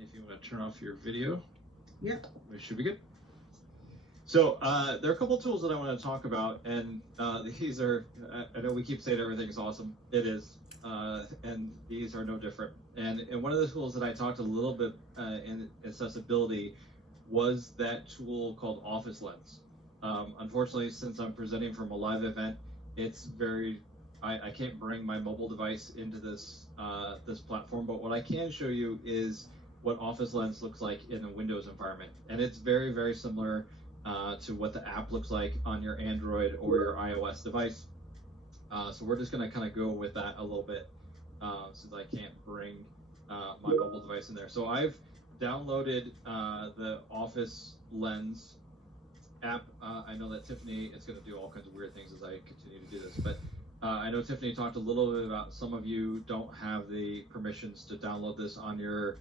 If you want to turn off your video, yeah, we should be good. So there are a couple tools that I want to talk about, and these are, I know we keep saying everything's awesome. It is, and these are no different. And one of the tools that I talked a little bit in accessibility was that tool called Office Lens. Unfortunately, since I'm presenting from a live event, it's very, I can't bring my mobile device into this this platform, but what I can show you is what Office Lens looks like in a Windows environment. And it's very, very similar to what the app looks like on your Android or your iOS device. So we're just going to kind of go with that a little bit since I can't bring my mobile device in there. So I've downloaded the Office Lens app. I know that Tiffany is going to do all kinds of weird things as I continue to do this, but I know Tiffany talked a little bit about some of you don't have the permissions to download this on your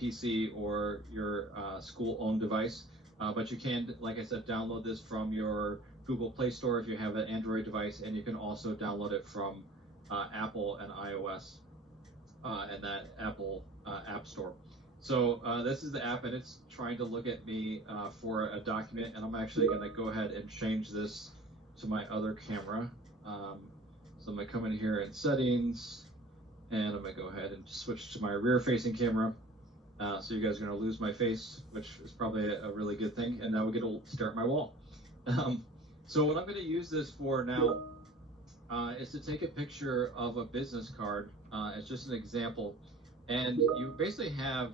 PC or your school-owned device, but you can, like I said, download this from your Google Play Store if you have an Android device, and you can also download it from Apple and iOS and that Apple App Store. So this is the app, and it's trying to look at me for a document, and I'm actually going to go ahead and change this to my other camera. So I'm going to come in here in settings, and I'm going to go ahead and switch to my rear-facing camera. So you guys are going to lose my face, which is probably a really good thing, and now we get to stare at my wall. So what I'm going to use this for now is to take a picture of a business card. It's just an example, and you basically have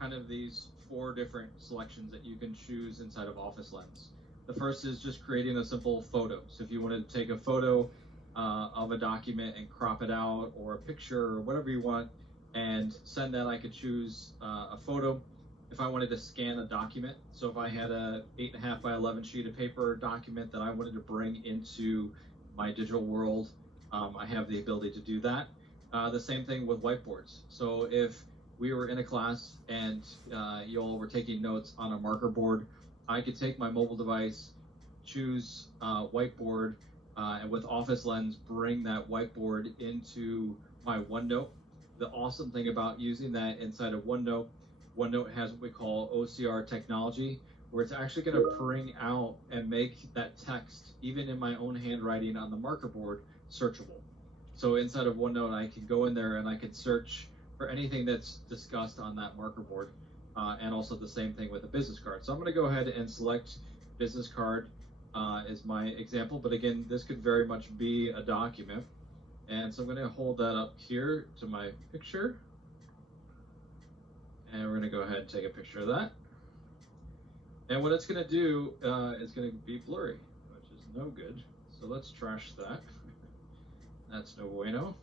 kind of these 4 different selections that you can choose inside of Office Lens. The first is just creating a simple photo. So if you wanted to take a photo of a document and crop it out, or a picture, or whatever you want, and send that, I could choose a photo. If I wanted to scan a document, so if I had a 8.5 by 11 sheet of paper document that I wanted to bring into my digital world, I have the ability to do that. The same thing with whiteboards. So if we were in a class and you all were taking notes on a marker board, I could take my mobile device, choose whiteboard, and with Office Lens, bring that whiteboard into my OneNote. The awesome thing about using that inside of OneNote, OneNote has what we call OCR technology, where it's actually going to bring out and make that text, even in my own handwriting on the marker board, searchable. So inside of OneNote, I can go in there and I can search for anything that's discussed on that marker board, and also the same thing with a business card. So I'm going to go ahead and select business card as my example, but again, this could very much be a document. And so I'm going to hold that up here to my picture, and we're going to go ahead and take a picture of that. And what it's going to do is going to be blurry, which is no good. So let's trash that. That's no bueno.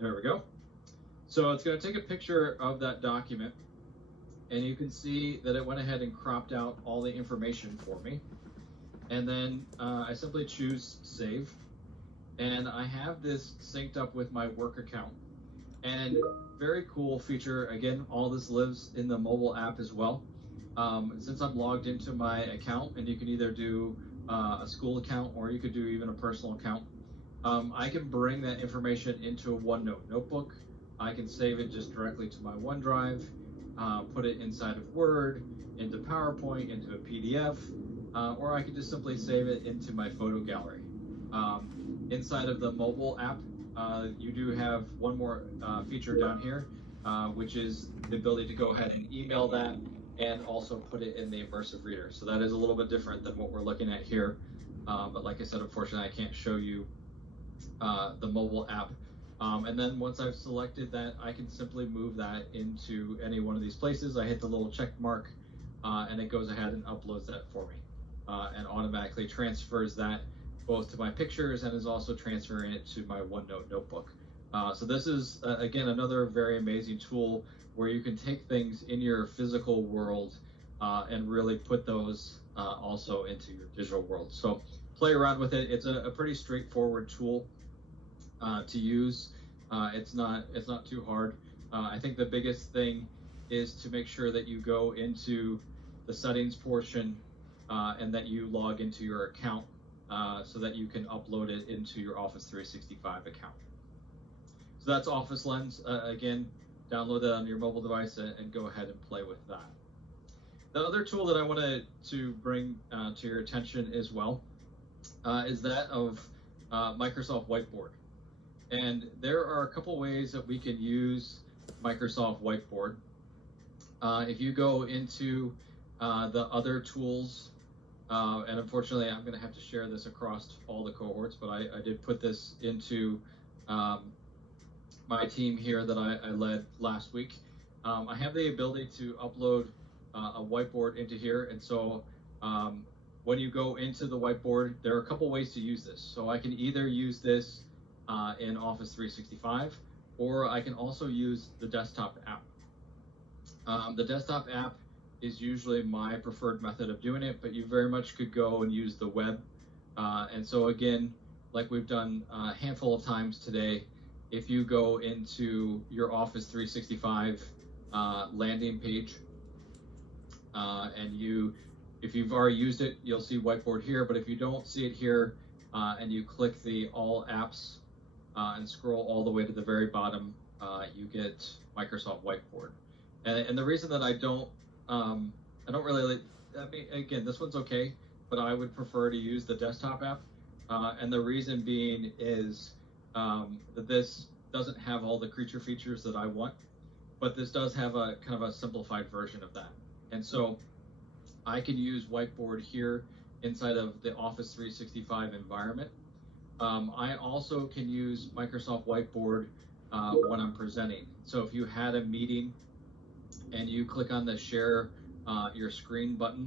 There we go. So it's going to take a picture of that document, and you can see that it went ahead and cropped out all the information for me. And then I simply choose Save. And I have this synced up with my work account. And very cool feature, again, all this lives in the mobile app as well. Since I'm logged into my account, and you can either do a school account or you could do even a personal account, I can bring that information into a OneNote notebook. I can save it just directly to my OneDrive, put it inside of Word, into PowerPoint, into a PDF, or I could just simply save it into my photo gallery. Inside of the mobile app, you do have one more feature down here, which is the ability to go ahead and email that and also put it in the immersive reader. So that is a little bit different than what we're looking at here. But like I said, unfortunately, I can't show you the mobile app. And then once I've selected that, I can simply move that into any one of these places. I hit the little check mark, and it goes ahead and uploads that for me, and automatically transfers that both to my pictures and is also transferring it to my OneNote notebook. So this is, again, another very amazing tool where you can take things in your physical world and really put those also into your digital world. So play around with it. It's a pretty straightforward tool to use. It's not too hard. I think the biggest thing is to make sure that you go into the settings portion and that you log into your account so that you can upload it into your Office 365 account. So that's Office Lens. Again, download that on your mobile device and go ahead and play with that. The other tool that I wanted to bring to your attention as well is that of Microsoft Whiteboard. And there are a couple ways that we can use Microsoft Whiteboard. If you go into the other tools, and unfortunately I'm going to have to share this across all the cohorts, but I did put this into my team here that I led last week. I have the ability to upload a whiteboard into here, and so when you go into the whiteboard, there are a couple ways to use this. So I can either use this in Office 365, or I can also use the desktop app. The desktop app is usually my preferred method of doing it, but you very much could go and use the web. And so again, like we've done a handful of times today, if you go into your Office 365 landing page, and if you've already used it, you'll see Whiteboard here, but if you don't see it here, and you click the All Apps and scroll all the way to the very bottom, you get Microsoft Whiteboard. And the reason that I don't really, I mean, again, this one's okay, but I would prefer to use the desktop app. And the reason being is that this doesn't have all the creature features that I want, but this does have a kind of a simplified version of that. And so I can use Whiteboard here inside of the Office 365 environment. I also can use Microsoft Whiteboard when I'm presenting. So if you had a meeting and you click on the share your screen button,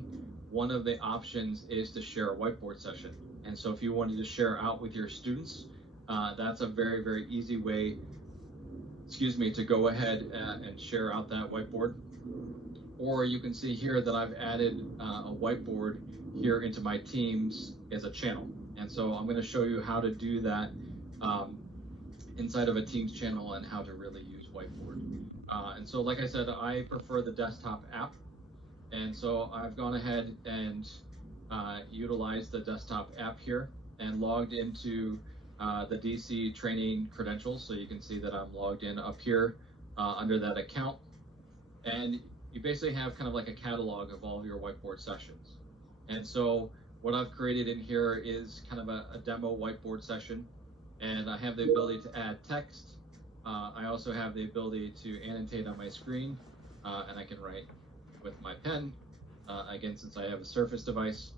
one of the options is to share a whiteboard session. And so if you wanted to share out with your students, that's a very, very easy way, to go ahead and share out that whiteboard. Or you can see here that I've added a whiteboard here into my Teams as a channel. And so I'm going to show you how to do that inside of a Teams channel and how to really use Whiteboard. And so, like I said, I prefer the desktop app. And so I've gone ahead and utilized the desktop app here and logged into the DC training credentials. So you can see that I'm logged in up here under that account. And you basically have kind of like a catalog of all of your whiteboard sessions. And so what I've created in here is kind of a demo whiteboard session, and I have the ability to add text. I also have the ability to annotate on my screen, and I can write with my pen. Again, since I have a Surface device,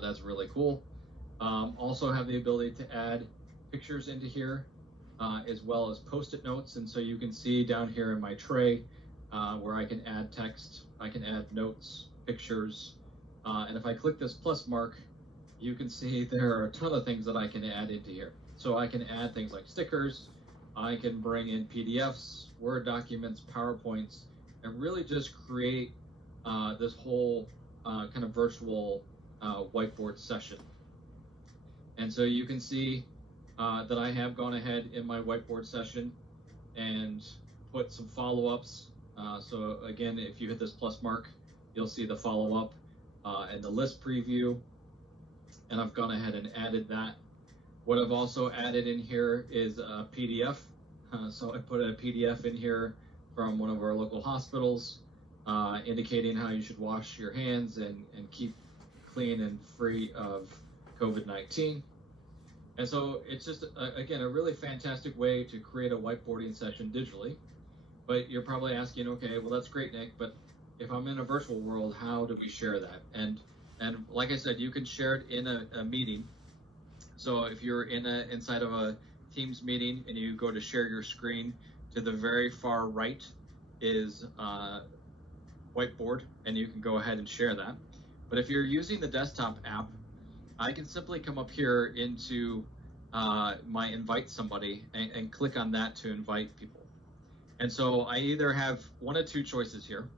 that's really cool. Also have the ability to add pictures into here, as well as Post-it notes. And so you can see down here in my tray where I can add text, I can add notes, pictures, and if I click this plus mark, you can see there are a ton of things that I can add into here. So I can add things like stickers, I can bring in PDFs, Word documents, PowerPoints, and really just create this whole kind of virtual whiteboard session. And so you can see that I have gone ahead in my whiteboard session and put some follow-ups. So again, if you hit this plus mark, you'll see the follow-up and the list preview. And I've gone ahead and added that. What I've also added in here is a PDF. So I put a PDF in here from one of our local hospitals, indicating how you should wash your hands and keep clean and free of COVID-19. And so it's just, again, a really fantastic way to create a whiteboarding session digitally. But you're probably asking, okay, well, that's great, Nick, but if I'm in a virtual world, how do we share that? And like I said, you can share it in a meeting. So if you're inside of a Teams meeting and you go to share your screen, to the very far right is Whiteboard, and you can go ahead and share that. But if you're using the desktop app, I can simply come up here into my invite somebody and click on that to invite people. And so I either have one of two choices here.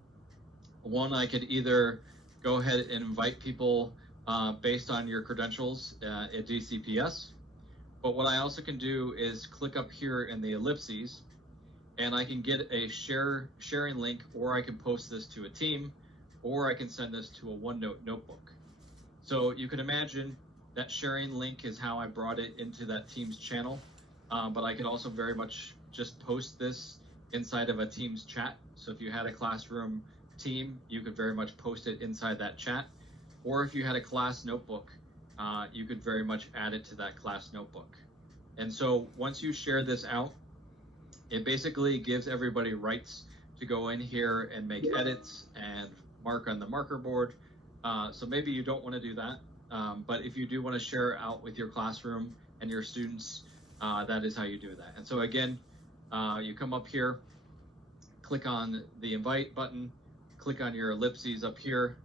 One, I could either go ahead and invite people based on your credentials at DCPS. But what I also can do is click up here in the ellipses, and I can get a sharing link, or I can post this to a team, or I can send this to a OneNote notebook. So you can imagine that sharing link is how I brought it into that Teams channel, but I could also very much just post this inside of a Teams chat. So if you had a classroom team, you could very much post it inside that chat. Or if you had a class notebook, you could very much add it to that class notebook. And so once you share this out, it basically gives everybody rights to go in here and make edits and mark on the marker board. So maybe you don't want to do that, but if you do want to share out with your classroom and your students, that is how you do that. And so again, you come up here, click on the invite button, click on your ellipses up here,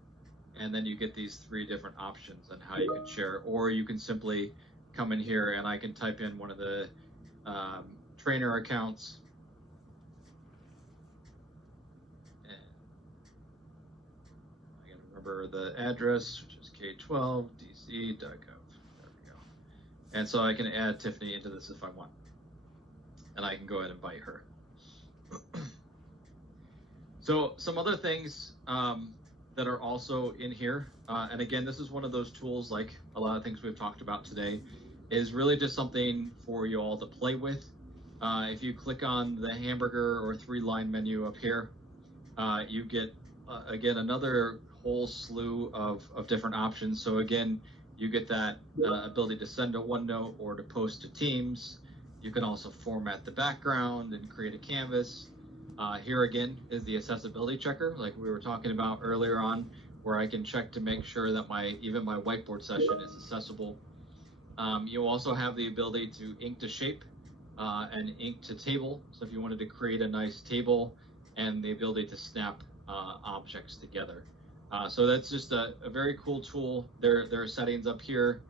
and then you get these 3 different options on how you can share. Or you can simply come in here and I can type in one of the trainer accounts. And I can remember the address, which is k12dc.gov. There we go. And so I can add Tiffany into this if I want. And I can go ahead and invite her. So some other things that are also in here, and again, this is one of those tools, like a lot of things we've talked about today, is really just something for you all to play with. If you click on the hamburger or 3-line menu up here, you get, again, another whole slew of different options. So again, you get that ability to send a OneNote or to post to Teams. You can also format the background and create a canvas. Here again is the accessibility checker, like we were talking about earlier on, where I can check to make sure that even my whiteboard session is accessible. You also have the ability to ink to shape and ink to table. So if you wanted to create a nice table, and the ability to snap objects together. So that's just a very cool tool. There are settings up here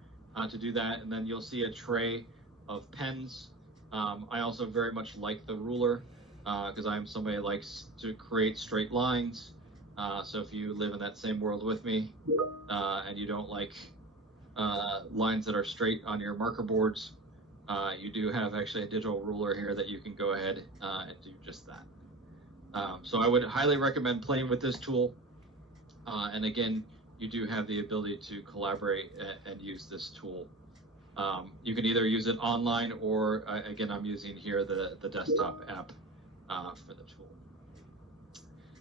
to do that, and then you'll see a tray of pens. I also very much like the ruler because I'm somebody who likes to create straight lines. So if you live in that same world with me and you don't like lines that are straight on your marker boards, you do have actually a digital ruler here that you can go ahead and do just that. So I would highly recommend playing with this tool. And again, you do have the ability to collaborate and use this tool. You can either use it online or, again, I'm using here the desktop app for the tool.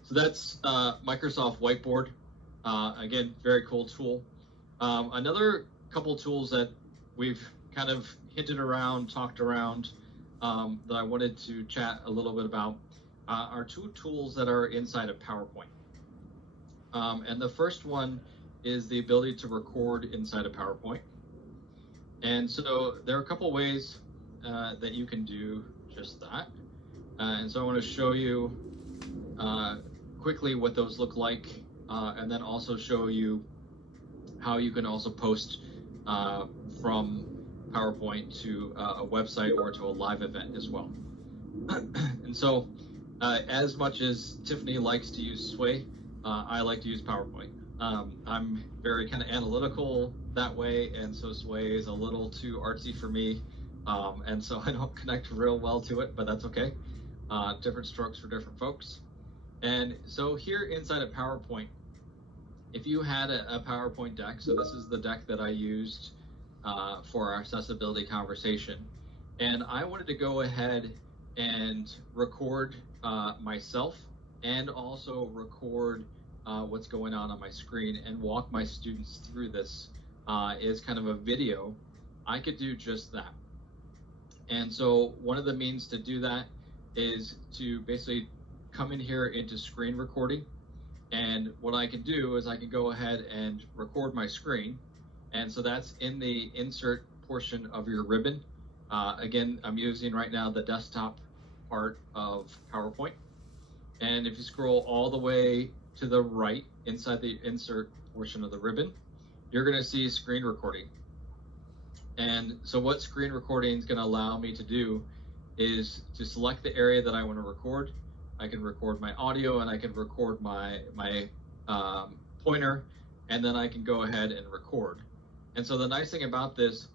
So that's Microsoft Whiteboard. Again, very cool tool. Another couple tools that we've kind of hinted around, talked around, that I wanted to chat a little bit about are 2 tools that are inside of PowerPoint. And the first one is the ability to record inside of PowerPoint. And so there are a couple ways that you can do just that. And so I want to show you quickly what those look like, and then also show you how you can also post from PowerPoint to a website or to a live event as well. And so as much as Tiffany likes to use Sway, I like to use PowerPoint. I'm very kind of analytical that way, and so Sway is a little too artsy for me, and so I don't connect real well to it, but that's okay. Different strokes for different folks. And so here inside of PowerPoint, if you had a PowerPoint deck, so this is the deck that I used for our accessibility conversation, and I wanted to go ahead and record myself and also record what's going on my screen and walk my students through this is kind of a video, I could do just that. And so one of the means to do that is to basically come in here into screen recording. And what I can do is I can go ahead and record my screen. And so that's in the insert portion of your ribbon. Again, I'm using right now the desktop part of PowerPoint. And if you scroll all the way to the right inside the insert portion of the ribbon, you're going to see screen recording. And so what screen recording is going to allow me to do is to select the area that I want to record. I can record my audio and I can record my pointer, and then I can go ahead and record. And so the nice thing about this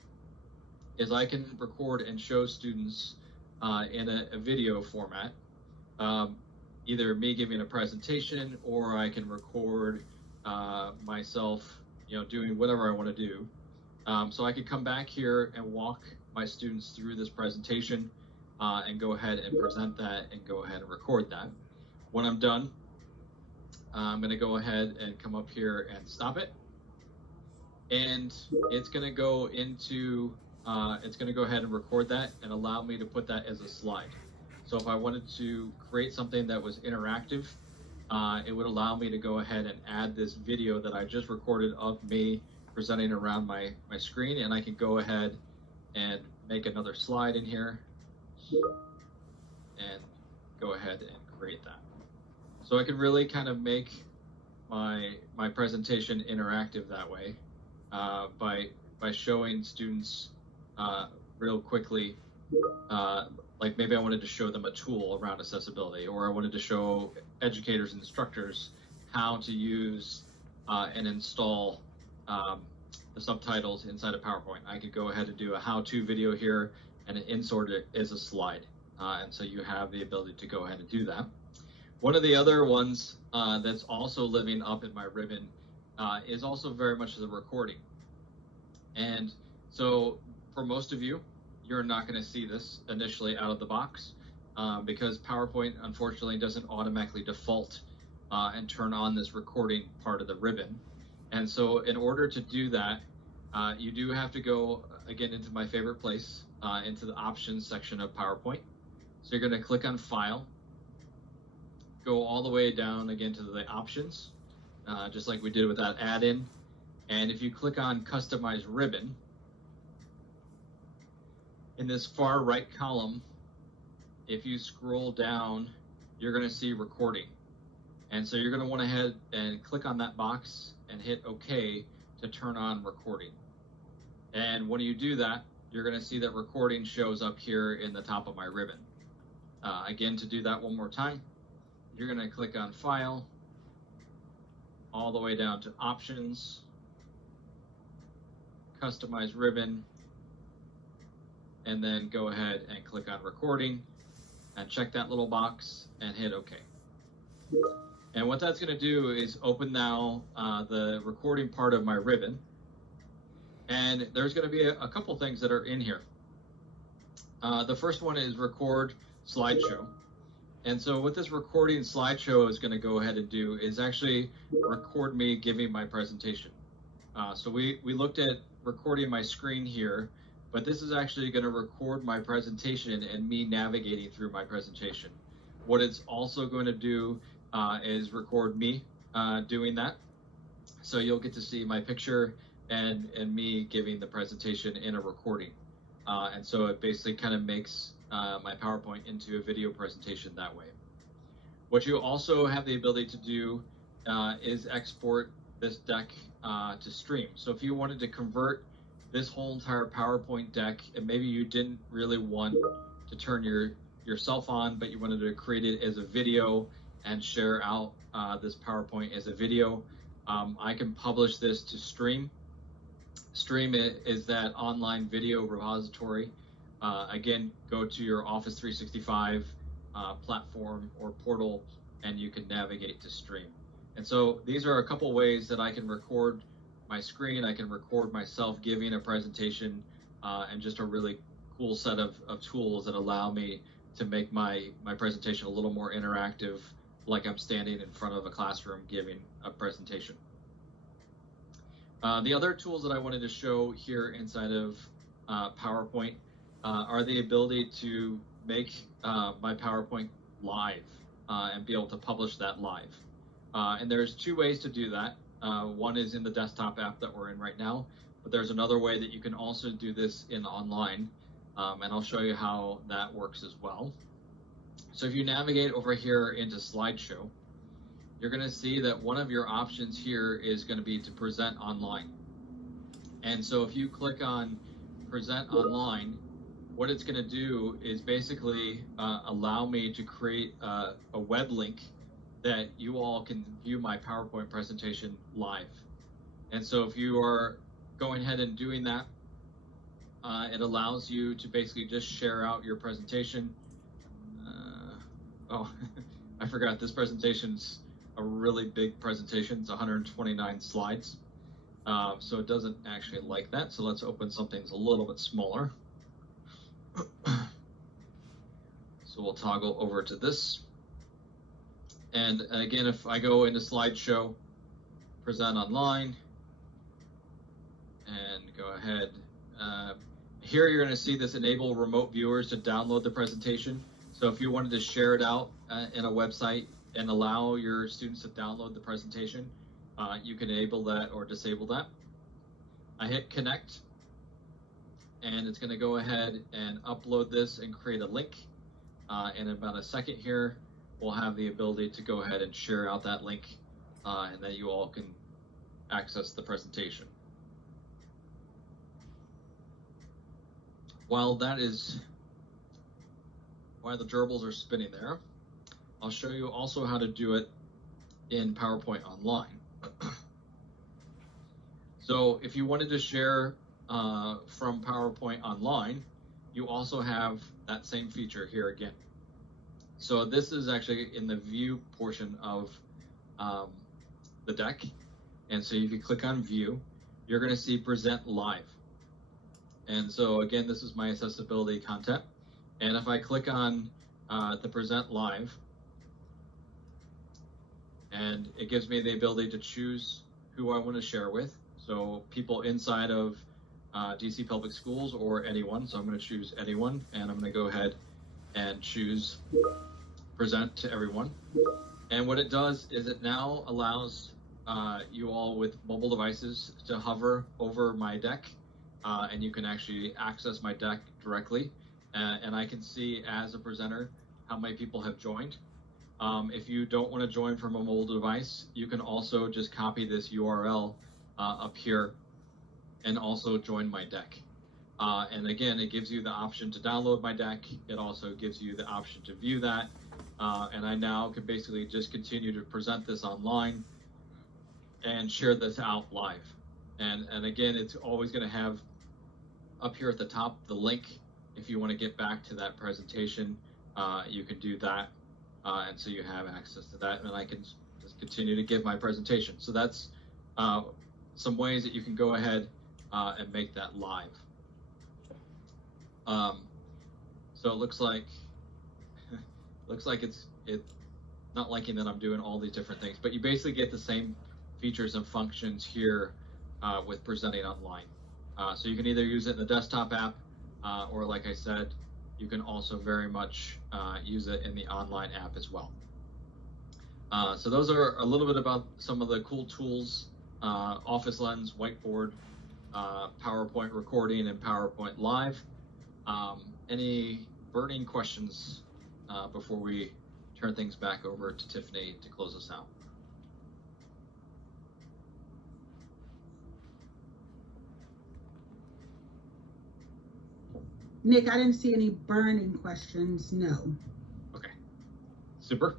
is I can record and show students in a video format, either me giving a presentation, or I can record myself, doing whatever I want to do. So I could come back here and walk my students through this presentation. and go ahead and present that and go ahead and record that. When I'm done, I'm going to go ahead and come up here and stop it. And it's going to go into, it's going to go ahead and record that and allow me to put that as a slide. So if I wanted to create something that was interactive, it would allow me to go ahead and add this video that I just recorded of me presenting around my screen, and I can go ahead and make another slide in here and go ahead and create that. So I can really kind of make my presentation interactive that way by showing students real quickly, like maybe I wanted to show them a tool around accessibility, or I wanted to show educators and instructors how to use and install the subtitles inside of PowerPoint. I could go ahead and do a how-to video here and insert it as a slide. And so you have the ability to go ahead and do that. One of the other ones that's also living up in my ribbon is also very much the recording. And so for most of you, you're not going to see this initially out of the box because PowerPoint unfortunately doesn't automatically default and turn on this recording part of the ribbon. And so in order to do that, you do have to go again into my favorite place, into the options section of PowerPoint. So you're going to click on File, go all the way down again to the options, just like we did with that add-in. And if you click on Customize Ribbon, in this far right column, if you scroll down, you're going to see recording. And so you're going to want to head and click on that box and hit OK to turn on recording. And when you do that, you're going to see that recording shows up here in the top of my ribbon. Again, to do that one more time, you're going to click on File, all the way down to Options, Customize Ribbon, and then go ahead and click on Recording and check that little box and hit OK. And what that's going to do is open now the recording part of my ribbon. And there's going to be a couple things that are in here. The first one is Record Slideshow. And so what this recording slideshow is going to go ahead and do is actually record me giving my presentation. So we looked at recording my screen here, but this is actually going to record my presentation and me navigating through my presentation. What it's also going to do is record me doing that. So you'll get to see my picture and me giving the presentation in a recording. And so it basically kind of makes my PowerPoint into a video presentation that way. What you also have the ability to do is export this deck to stream. So if you wanted to convert this whole entire PowerPoint deck, and maybe you didn't really want to turn yourself on, but you wanted to create it as a video and share out this PowerPoint as a video, I can publish this to Stream. Stream is that online video repository. Again, go to your Office 365 platform or portal, and you can navigate to Stream. And so these are a couple ways that I can record my screen. I can record myself giving a presentation, and just a really cool set of tools that allow me to make my presentation a little more interactive, like I'm standing in front of a classroom giving a presentation. The other tools that I wanted to show here inside of PowerPoint are the ability to make my PowerPoint live and be able to publish that live. And there's two ways to do that. One is in the desktop app that we're in right now, but there's another way that you can also do this in online, and I'll show you how that works as well. So if you navigate over here into Slideshow, you're going to see that one of your options here is going to be to present online. And so if you click on Present Online, what it's going to do is basically allow me to create a web link that you all can view my PowerPoint presentation live. And so if you are going ahead and doing that, it allows you to basically just share out your presentation. Oh, I forgot, this presentation's a really big presentation. It's 129 slides. So it doesn't actually like that. So let's open something that's a little bit smaller. So we'll toggle over to this. And again, if I go into slideshow, present online, and go ahead, here you're going to see this enable remote viewers to download the presentation. So if you wanted to share it out in a website and allow your students to download the presentation, you can enable that or disable that. I hit connect, and it's going to go ahead and upload this and create a link. In about a second here, we'll have the ability to go ahead and share out that link, and then you all can access the presentation. While the gerbils are spinning there, I'll show you also how to do it in PowerPoint Online. So if you wanted to share from PowerPoint Online, you also have that same feature here again. So this is actually in the view portion of the deck. And so if you click on view, you're going to see present live. And so again, this is my accessibility content. And if I click on the present live, and it gives me the ability to choose who I want to share with. So people inside of DC Public Schools or anyone. So I'm going to choose anyone, and I'm going to go ahead and choose present to everyone. And what it does is it now allows you all with mobile devices to hover over my deck, and you can actually access my deck directly. And I can see as a presenter how many people have joined. If you don't want to join from a mobile device, you can also just copy this URL up here and also join my deck. And again, it gives you the option to download my deck. It also gives you the option to view that. And I now can basically just continue to present this online and share this out live. And again, it's always going to have up here at the top the link. If you want to get back to that presentation, you can do that. And so you have access to that, and I can just continue to give my presentation. So that's some ways that you can go ahead and make that live. So it looks like it's not liking that I'm doing all these different things, but you basically get the same features and functions here with presenting online. So you can either use it in the desktop app, or like I said, you can also very much use it in the online app as well. So those are a little bit about some of the cool tools: Office Lens, Whiteboard, PowerPoint recording, and PowerPoint Live. Any burning questions before we turn things back over to Tiffany to close us out? Nick, I didn't see any burning questions, no. Okay, super.